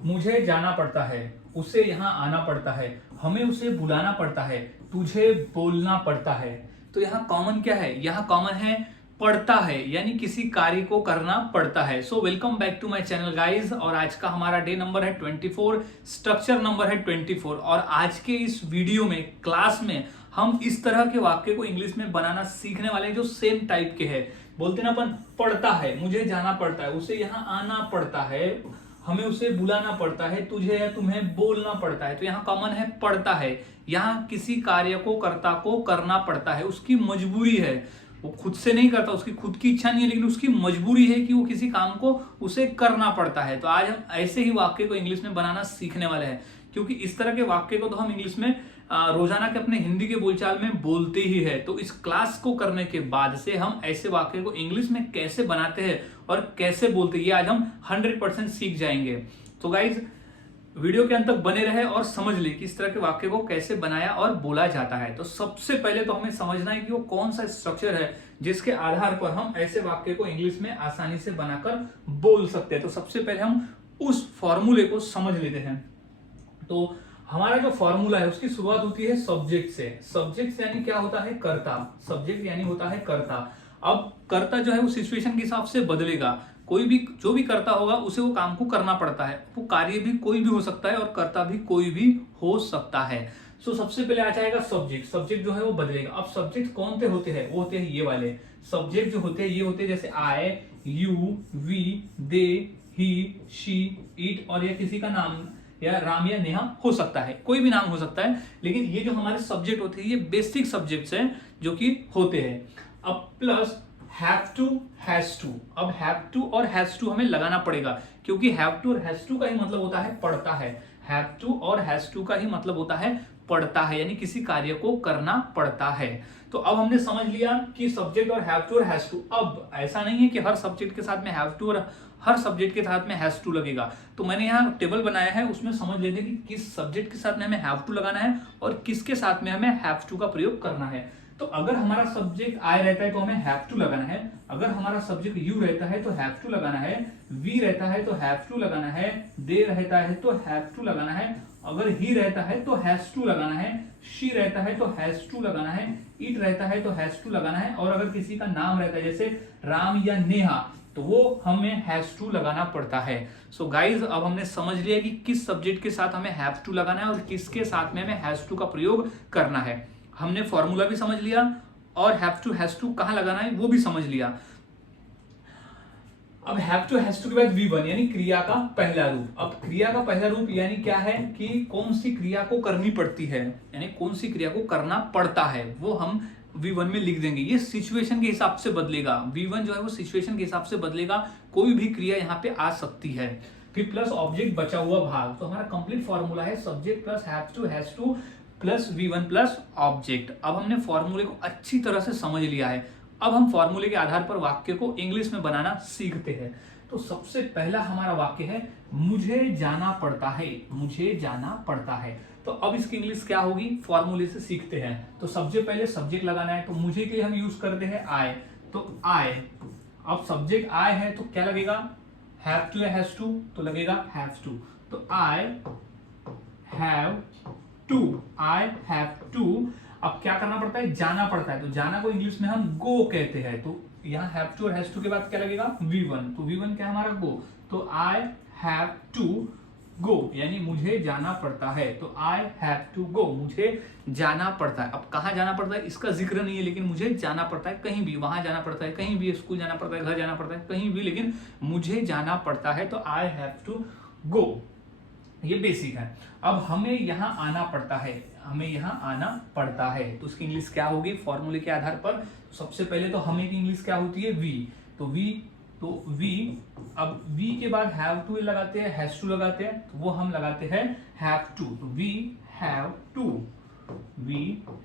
मुझे जाना पड़ता है, उसे यहाँ आना पड़ता है, हमें उसे बुलाना पड़ता है, तुझे बोलना पड़ता है। तो यहाँ कॉमन क्या है? यहाँ कॉमन है पड़ता है, यानी किसी कार्य को करना पड़ता है। So welcome back to my channel guys, और आज का हमारा डे नंबर है 24, स्ट्रक्चर नंबर है 24। और आज के इस वीडियो में, क्लास में, हम इस तरह के वाक्य को इंग्लिश में बनाना सीखने वाले हैं जो सेम टाइप के हैं। बोलते ना अपन, पड़ता है, मुझे जाना पड़ता है, उसे यहाँ आना पड़ता है, हमें उसे बुलाना पड़ता है, तुझे या तुम्हें बोलना पड़ता है। तो यहाँ कॉमन है पड़ता है। यहाँ किसी कार्य को, कर्ता को करना पड़ता है, उसकी मजबूरी है, वो खुद से नहीं करता, उसकी खुद की इच्छा नहीं है, लेकिन उसकी मजबूरी है कि वो किसी काम को उसे करना पड़ता है। तो आज हम ऐसे ही वाक्य को इंग्लिश में बनाना सीखने वाले हैं, क्योंकि इस तरह के वाक्य को तो हम इंग्लिश में रोजाना के अपने हिंदी के बोलचाल में बोलते ही है। तो इस क्लास को करने के बाद से हम ऐसे वाक्य को इंग्लिश में कैसे बनाते हैं और कैसे बोलते हैं, ये आज हम 100% सीख जाएंगे। तो गाइज, वीडियो के अंत तक बने रहे और समझ ले कि इस तरह के वाक्य को कैसे बनाया और बोला जाता है। तो सबसे पहले तो हमें समझना है कि वो कौन सा स्ट्रक्चर है जिसके आधार पर हम ऐसे वाक्य को इंग्लिश में आसानी से बनाकर बोल सकते हैं। तो सबसे पहले हम उस फॉर्मूले को समझ लेते हैं। तो हमारा जो फॉर्मूला है उसकी शुरुआत होती है सब्जेक्ट से। सब्जेक्ट यानी क्या होता है? कर्ता। सब्जेक्ट यानी होता है कर्ता। अब कर्ता जो है वो सिचुएशन के हिसाब से बदलेगा। कोई भी, जो भी कर्ता होगा उसे वो काम को करना पड़ता है। वो कार्य भी कोई भी हो सकता है और कर्ता भी कोई भी हो सकता है। सो सबसे पहले आ जाएगा सब्जेक्ट। सब्जेक्ट जो है वो बदलेगा। अब सब्जेक्ट कौन से होते हैं? वो होते हैं ये वाले सब्जेक्ट जो होते हैं, ये होते हैं जैसे I, you, we, they, he, she, it, और ये किसी का नाम या राम या नेहा हो सकता है, कोई भी नाम हो सकता है। लेकिन ये जो हमारे सब्जेक्ट होते हैं ये बेसिक सब्जेक्ट्स हैं जो कि होते हैं। अब plus have to, has to. अब हैव टू और हैज टू हमें लगाना पड़ेगा, क्योंकि हैव टू और हैज टू का ही मतलब होता है पढ़ता है। हैव टू और हैज टू का ही मतलब होता है पढ़ता है, यानी किसी कार्य को करना पड़ता है। तो अब हमने समझ लिया कि सब्जेक्ट और हैव टू और हैज टू। अब ऐसा नहीं है कि हर सब्जेक्ट के साथ में हैव टू और हर सब्जेक्ट के साथ में हैज टू लगेगा। तो मैंने यहाँ टेबल बनाया है, उसमें समझ लेते हैं कि किस सब्जेक्ट के साथ में हमें हैव टू लगाना है और किसके साथ में हमें हैव टू का प्रयोग करना है। तो अगर हमारा सब्जेक्ट आई रहता है तो हमें हैव टू लगाना है। अगर हमारा सब्जेक्ट यू रहता है तो हैव टू लगाना है। वी रहता है तो हैव टू लगाना है। दे रहता है तो हैव टू लगाना है। अगर ही रहता है तो हैज टू लगाना है। शी रहता है तो हैज टू लगाना है। इट रहता है तो हैज टू लगाना है। और अगर किसी का नाम रहता है जैसे राम या नेहा, तो वो हमें हैज टू लगाना पड़ता है। सो गाइज, अब हमने समझ लिया कि किस सब्जेक्ट के साथ हमें हैव टू लगाना है और किसके साथ में हमें हैज टू का प्रयोग करना है। हमने फॉर्मूला भी समझ लिया और हैव टू हैज टू कहां लगाना है वो भी समझ लिया। अब हैव टू हैज टू के बाद V1 यानी क्रिया का पहला रूप। अब क्रिया का पहला रूप यानी क्या है कि कौन सी क्रिया को करनी पड़ती है, यानी कौन सी क्रिया को करना पड़ता है, वो हम V1 में लिख देंगे। ये सिचुएशन के हिसाब से बदलेगा। V1 जो है वो सिचुएशन के हिसाब से बदलेगा, कोई भी क्रिया यहाँ पे आ सकती है। फिर प्लस ऑब्जेक्ट बचा हुआ भाग। तो हमारा कंप्लीट फॉर्मूला है subject plus has two plus V1 plus object. अब हमने फॉर्मूले को अच्छी तरह से समझ लिया है। अब हम फॉर्मूले के आधार पर वाक्य को इंग्लिश में बनाना सीखते हैं। तो सबसे पहला हमारा वाक्य है मुझे जाना पड़ता है। मुझे जाना पड़ता है। तो अब इसकी इंग्लिश क्या होगी, फॉर्मूले से सीखते हैं। तो सबसे पहले सब्जेक्ट लगाना है, तो मुझे के लिए हम यूज करते हैं आई। तो आई, अब सब्जेक्ट आई है तो क्या लगेगा? हैव टू या हैज टू? तो लगेगा हैव टू। तो I have to, I have to. अब क्या करना पड़ता है? जाना पड़ता है। तो जाना को इंग्लिश में हम गो कहते हैं। तो यहाँ हैव टू और हैज टू के बाद क्या लगेगा? V1। तो V1 क्या है हमारा? गो। तो आई हैव टू गो, यानी मुझे जाना पड़ता है। तो आई हैव टू गो, मुझे जाना पड़ता है। अब कहाँ जाना पड़ता है इसका जिक्र नहीं है, लेकिन मुझे जाना पड़ता है कहीं भी, वहां जाना पड़ता है कहीं भी, स्कूल जाना पड़ता है, घर जाना पड़ता है, कहीं भी, लेकिन मुझे जाना पड़ता है। तो आई हैव टू गो, ये बेसिक है। अब हमें यहाँ आना पड़ता है, हमें यहाँ आना पड़ता है। तो उसकी इंग्लिश क्या होगी फॉर्मूले के आधार पर? सबसे पहले तो हमें की इंग्लिश क्या होती है? वी। तो वी, अब वी के बाद हैव टू लगाते हैं, हैज टू लगाते हैं, तो वो हम लगाते हैं हैव टू। तो we have to, we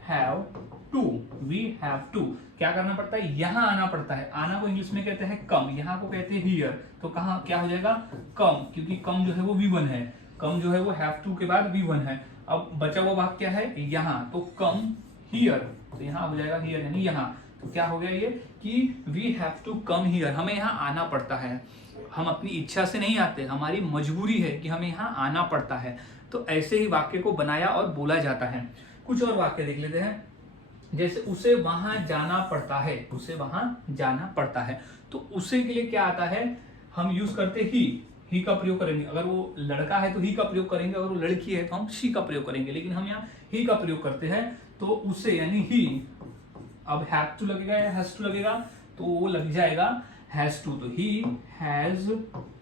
have to, we have to. क्या करना पड़ता है? यहाँ आना पड़ता है। आना को इंग्लिश में कहते हैं कम, यहाँ को कहते हैं हियर। तो कहाँ क्या हो जाएगा? कम, क्योंकि कम जो है वो V1 है। कम जो है वो हैव टू के बाद V1 है। अब बचा हुआ भाग क्या है? यहाँ। तो कम हियर, तो यहाँ हो जाएगा हियर, यानी यहाँ। तो क्या हो गया ये कि we have to come here, हमें यहाँ आना पड़ता है। हम अपनी इच्छा से नहीं आते, हमारी मजबूरी है कि हमें यहाँ आना पड़ता है। तो ऐसे ही वाक्य को बनाया और बोला जाता है। कुछ और वाक्य देख लेते हैं, जैसे उसे वहां जाना पड़ता है, उसे वहां जाना पड़ता है। तो उसे के लिए क्या आता है, हम यूज करते ही का प्रयोग करेंगे। अगर वो लड़का है तो ही का प्रयोग करेंगे, अगर वो लड़की है तो हम शी का प्रयोग करेंगे, लेकिन हम यहाँ ही का प्रयोग करते हैं। तो उसे यानी ही, अब हैव टू लगेगा या हैज टू लगेगा, तो वो लग जाएगा हैज टू। तो he has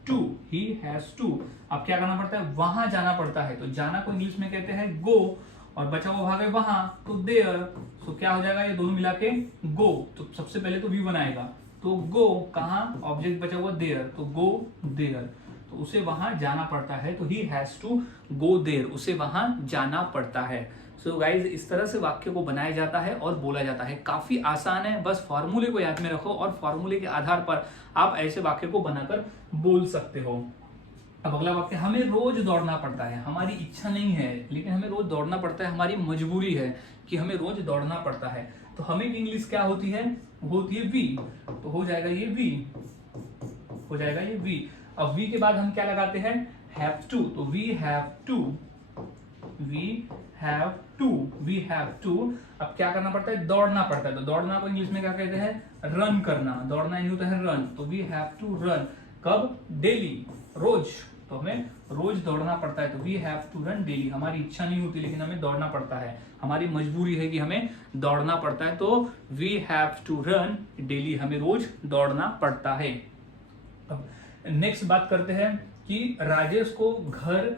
to, he has to. अब क्या करना पड़ता है, वहां जाना पड़ता है। तो जाना को इंग्लिश में कहते हैं गो, और बचा हुआ भाग है वहां, तो देयर। तो क्या हो जाएगा, ये दोनों मिला के गो। तो सबसे पहले तो वी बनाएगा, तो गो कहाँ, ऑब्जेक्ट बचा हुआ देयर, तो गो देयर। तो उसे वहां जाना पड़ता है, तो he has to go there, उसे वहां जाना पड़ता है। सो गाइज, इस तरह से वाक्य को बनाया जाता है और बोला जाता है। काफी आसान है, बस फॉर्मूले को याद में रखो और फॉर्मूले के आधार पर आप ऐसे वाक्य को बनाकर बोल सकते हो। अब अगला वाक्य, हमें रोज दौड़ना पड़ता है। हमारी इच्छा नहीं है लेकिन हमें रोज दौड़ना पड़ता है, हमारी मजबूरी है कि हमें रोज दौड़ना पड़ता है। तो हमें की इंग्लिश क्या होती है, वो होती है वी। तो हो जाएगा ये वी, हो जाएगा ये वी। अब वी के बाद हम क्या लगाते हैं, हैव टू। तो we have to, we have to, we have to. अब क्या करना पड़ता है, दौड़ना पड़ता है। तो दौड़ना को इंग्लिश में क्या कहते हैं, रन करना। दौड़ना ही होता है रन। तो वी हैव टू रन, कब, डेली, रोज। तो हमें रोज दौड़ना पड़ता है। तो we have to run daily. हमारी इच्छा नहीं होती लेकिन हमें दौड़ना पड़ता है, हमारी मजबूरी है कि हमें दौड़ना पड़ता है। तो we have to run daily, हमें रोज दौड़ना पड़ता है। अब नेक्स्ट बात करते हैं कि राजेश को घर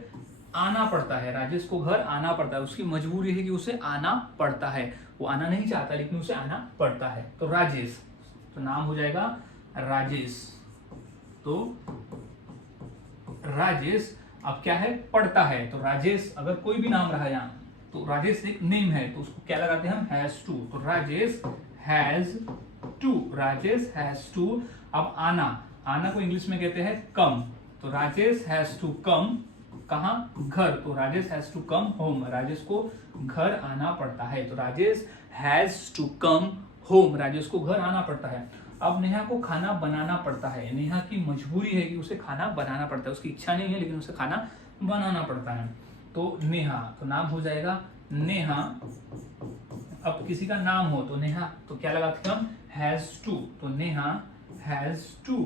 आना पड़ता है। राजेश को घर आना पड़ता है, उसकी मजबूरी है कि उसे आना पड़ता है। वो आना नहीं चाहता लेकिन उसे आना पड़ता है। तो राजेश, तो नाम हो जाएगा राजेश। तो राजेश अब क्या है, पढ़ता है। तो राजेश अगर कोई भी नाम रहा यहाँ, तो राजेश एक नेम है, तो उसको क्या लगाते हैं हम, हैज टू। तो Rajesh has to, Rajesh has to. अब आना, आना को इंग्लिश में कहते हैं कम। तो राजेश हैज टू कम, कहाँ, घर। तो Rajesh has to come home, Rajesh को घर आना पड़ता है। तो Rajesh has to come home, Rajesh को घर आना पड़ता है। अब नेहा को खाना बनाना पड़ता है। नेहा की मजबूरी है कि उसे खाना बनाना पड़ता है, उसकी इच्छा नहीं है लेकिन उसे खाना बनाना पड़ता है। तो नेहा, तो नाम हो जाएगा नेहा। अब किसी का नाम हो तो नेहा, तो क्या लगाते हैं हम, हैज टू। तो Neha has to,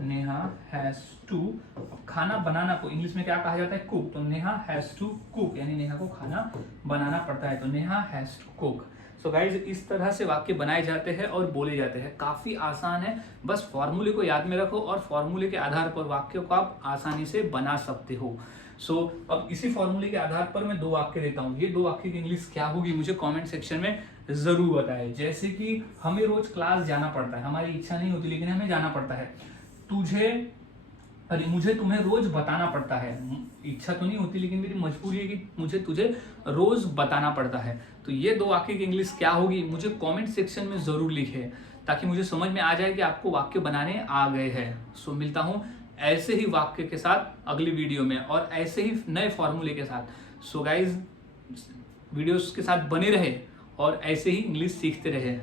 Neha has to. अब खाना बनाना को इंग्लिश में क्या कहा जाता है, कुक। तो नेहा हैज टू कुक, यानी नेहा को खाना बनाना पड़ता है। तो Neha has to cook. So guys, इस तरह से वाक्य बनाए जाते हैं और बोले जाते हैं। काफी आसान है, बस फॉर्मूले को याद में रखो और फॉर्मूले के आधार पर वाक्यों को आप आसानी से बना सकते हो। सो अब इसी फॉर्मूले के आधार पर मैं दो वाक्य देता हूँ। ये दो वाक्य की इंग्लिश क्या होगी मुझे कमेंट सेक्शन में जरूर बताएं। जैसे कि हमें रोज क्लास जाना पड़ता है, हमारी इच्छा नहीं होती लेकिन हमें जाना पड़ता है। मुझे तुम्हें रोज बताना पड़ता है। इच्छा तो नहीं होती लेकिन मेरी मजबूरी है कि मुझे तुझे रोज बताना पड़ता है। तो ये दो वाक्य की इंग्लिश क्या होगी मुझे कमेंट सेक्शन में जरूर लिखें, ताकि मुझे समझ में आ जाए कि आपको वाक्य बनाने आ गए हैं। सो मिलता हूं ऐसे ही वाक्य के साथ अगली वीडियो में और ऐसे ही नए फॉर्मूले के साथ। सो गाइज, वीडियोस के साथ बने रहे और ऐसे ही इंग्लिश सीखते रहे।